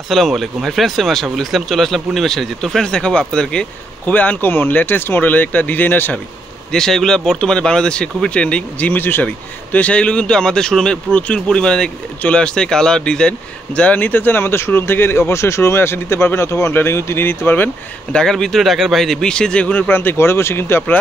আসসালামু আলাইকুম hi friends, আমি আশরাফুল ইসলাম চলে আসলাম পূর্ণিমা শাড়িতে। তো ফ্রেন্ডস, দেখাবো আপনাদেরকে খুবই আনকমন লেটেস্ট মডেলের একটা ডিজাইনার শাড়ি, যে শাড়িগুলো বর্তমানে বাংলাদেশে খুবই ট্রেন্ডিং, জিমিচু শাড়ি। তো এই শাড়িগুলো কিন্তু আমাদের শোরুমে প্রচুর পরিমাণে চলে আসছে, কালার ডিজাইন। যারা নিতে চান আমাদের শোরুম থেকে অবশ্যই শোরুমে আসে নিতে পারবেন, অথবা অনলাইনে কিন্তু নিতে পারবেন। ঢাকার ভিতরে, ঢাকার বাইরে, বিশ্বের যে কোনো প্রান্তে ঘরে বসে কিন্তু আপনারা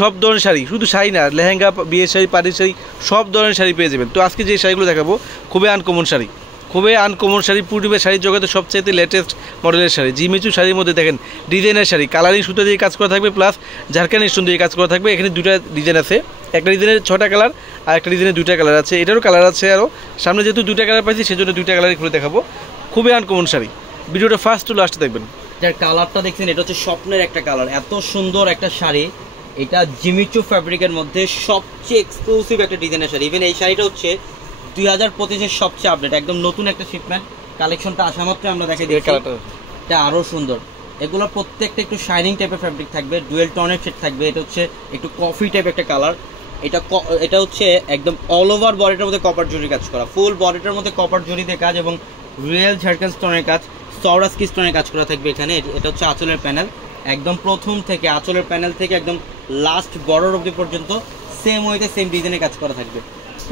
সব ধরনের শাড়ি, শুধু শাড়ি না, লেহেঙ্গা, বিয়ের শাড়ি, পাড়ির শাড়ি, সব ধরনের শাড়ি পেয়ে যাবেন। তো আজকে যে শাড়িগুলো দেখাবো খুবই আনকমন শাড়ি, খুবই আনকমন শাড়ি। পূর্ণিমা শাড়ির জগতে সবচেয়ে লেটেস্ট মডেলের শাড়ি, জিমিচু শাড়ির মধ্যে দেখেন ডিজাইনের শাড়ি, কালারিং সুতো দিয়ে কাজ করা থাকবে, প্লাস ঝাড়খানি স্টোন দিয়ে কাজ করা থাকবে। এখানে দুটা ডিজাইন আছে, একটা ডিজাইনের 6টা কালার আর একটা ডিজাইনের 2টা কালার আছে। এটারও কালার আছে আরও, সামনে যেহেতু 2টা কালার পাইছি সেজন্য 2টা কালারই খুলে দেখাবো। খুবই আনকমন শাড়ি, ভিডিওটা ফার্স্ট টু লাস্ট দেখবেন। যার কালারটা দেখছেন, এটা হচ্ছে স্বপ্নের একটা কালার, এত সুন্দর একটা শাড়ি। এটা জিমিচু ফ্যাব্রিকের মধ্যে সবচেয়ে এক্সক্লুসিভ একটা ডিজাইনের শাড়ি। ইভেন এই শাড়িটা হচ্ছে 2025-এর সবচেয়ে আপডেট, একদম নতুন একটা শিপমেন্ট। কালেকশনটা আসা মাত্র আমরা দেখাই দিই, এটা আরও সুন্দর। এগুলো প্রত্যেকটা একটু শাইনিং টাইপের ফ্যাব্রিক থাকবে, ডুয়েল টোনের শেড থাকবে। এটা হচ্ছে একটু কফি টাইপ একটা কালার। এটা হচ্ছে একদম অল ওভার বডিটার মধ্যে কপার জরি কাজ করা, ফুল বডিটার মধ্যে কপার জরি দিয়ে কাজ এবং রিয়েল ঝাড়খান স্টোনের কাজ, সরাসকি স্টোনের কাজ করা থাকবে এখানে। এটা হচ্ছে আঁচলের প্যানেল, একদম প্রথম থেকে আঁচলের প্যানেল থেকে একদম লাস্ট বর্ডার অবধি পর্যন্ত সেম ওয়েতে সেম ডিজাইনে কাজ করা থাকবে।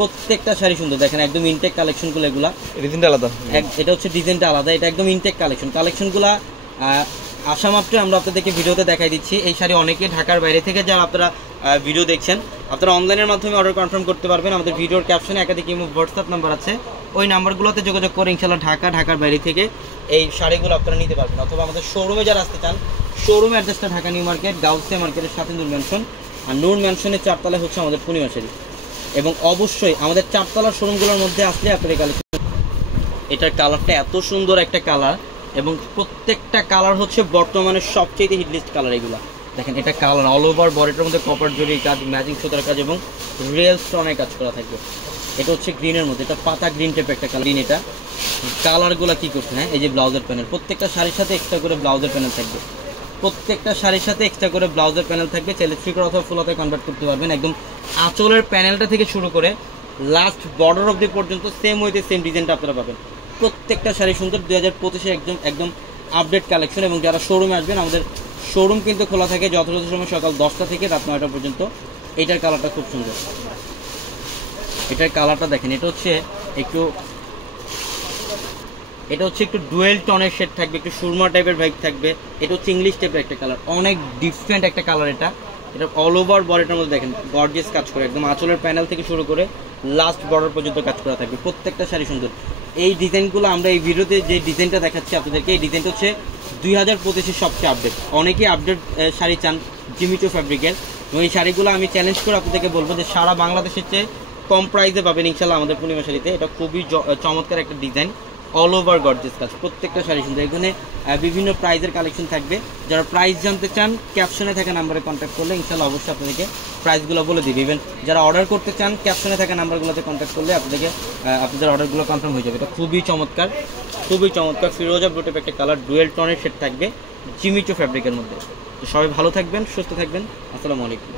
প্রত্যেকটা শাড়ি সুন্দর, দেখেন একদম ইনটেক কালেকশনগুলো। এগুলা ডিজাইনটা আলাদা, এটা হচ্ছে ডিজাইনটা আলাদা, এটা একদম ইনটেক কালেকশনগুলা আসা মাত্র আমরা আপনাদেরকে ভিডিওতে দেখাই দিচ্ছি। এই শাড়ি অনেকে ঢাকার বাইরে থেকে যারা আপনারা ভিডিও দেখছেন, আপনারা অনলাইনের মাধ্যমে অর্ডার কনফার্ম করতে পারবেন। আমাদের ভিডিওর ক্যাপশনে একাধিক ইমো, হোয়াটসঅ্যাপ নাম্বার আছে, ওই নাম্বারগুলোতে যোগাযোগ করে ইনশাল্লাহ ঢাকার বাইরে থেকে এই শাড়িগুলো আপনারা নিতে পারবেন। অথবা আমাদের শোরুমে যারা আসতে চান, শোরুম অ্যাড্রেসটা ঢাকা নিউ মার্কেট, গাউসিয়া মার্কেটের সাথে নূর ম্যানশন, আর নূর ম্যানশনের 4তলায় হচ্ছে আমাদের পূর্ণিমা শাড়ি। এবং অবশ্যই আমাদের 4তলার শোরুমগুলোর মধ্যে আসলে আপনার এই কালেকশন। এটার কালারটা এত সুন্দর একটা কালার, এবং প্রত্যেকটা কালার হচ্ছে বর্তমানে সবচেয়ে হিটলিস্ট কালার। এগুলো দেখেন, এটা কালার অল ওভার বডিটার মধ্যে কপার জরির কাজ, ম্যাজিং সুতার কাজ এবং রিয়েল স্টোনের কাজ করা থাকবে। এটা হচ্ছে গ্রিনের মধ্যে, এটা পাতা গ্রিন টাইপ একটা কালার। এটা কালারগুলো কি করছে, হ্যাঁ, এই যে ব্লাউজের প্যানেল, প্রত্যেকটা শাড়ির সাথে এক্সট্রা করে ব্লাউজের প্যানেল থাকবে। প্রত্যেকটা শাড়ির সাথে এক্সট্রা করে ব্লাউজের প্যানেল থাকবে, চাইলে থ্রি কোয়ার্টার অথবা ফুল হাতে কনভার্ট করতে পারবেন। একদম আঁচলের প্যানেলটা থেকে শুরু করে লাস্ট বর্ডার অবধি পর্যন্ত সেম ওয়েতে সেম ডিজাইনটা আপনারা পাবেন। প্রত্যেকটা শাড়ি সুন্দর, 2025-এ একদম আপডেট কালেকশন। এবং যারা শোরুমে আসবেন, আমাদের শোরুম কিন্তু খোলা থাকে যথাযথ সময় সকাল 10টা থেকে রাত 9টা পর্যন্ত। এটার কালারটা খুব সুন্দর, এটার কালারটা দেখেন। এটা হচ্ছে একটু ডুয়েল টনের শেড থাকবে, একটু সুরমা টাইপের ভাইব থাকবে। এটা হচ্ছে ইংলিশ টাইপের একটা কালার, অনেক ডিফারেন্ট একটা কালার। এটা অল ওভার বডিটার মধ্যে দেখেন গর্জিয়াস কাজ করে, একদম আঁচলের প্যানেল থেকে শুরু করে লাস্ট বর্ডার পর্যন্ত কাজ করা থাকবে। প্রত্যেকটা শাড়ি সুন্দর। এই ডিজাইনগুলো আমরা এই ভিডিওতে যে ডিজাইনটা দেখাচ্ছি আপনাদেরকে, এই ডিজাইনটা হচ্ছে 2025-এর সবচেয়ে আপডেট। অনেকেই আপডেট শাড়ি চান জিমিচু ফ্যাব্রিকের, এবং এই শাড়িগুলো আমি চ্যালেঞ্জ করে আপনাদেরকে বলবো যে সারা বাংলাদেশের চেয়ে কম প্রাইসে পাবেন ইনশাল্লাহ আমাদের পূর্ণিমা শাড়িতে। এটা খুবই চমৎকার একটা ডিজাইন, অল ওভার গর্জিয়াস কাজ, প্রত্যেকটা শাড়ি সুন্দর। এখানে বিভিন্ন প্রাইজের কালেকশন থাকবে। যারা প্রাইস জানতে চান, ক্যাপশনে থাকা নাম্বারে কন্ট্যাক্ট করলে ইনশাল্লাহ অবশ্যই আপনাদেরকে প্রাইসগুলো বলে দিবে। ইভেন যারা অর্ডার করতে চান, ক্যাপশনে থাকা নাম্বারগুলোতে কন্ট্যাক্ট করলে আপনাদের অর্ডারগুলো কনফার্ম হয়ে যাবে। এটা খুবই চমৎকার, ফিরোজা ব্লু টাইপ একটা কালার, ডুয়েল টনের শেড থাকবে জিমিচু ফ্যাব্রিকের মধ্যে। তো সবাই ভালো থাকবেন, সুস্থ থাকবেন। আসসালামু আলাইকুম।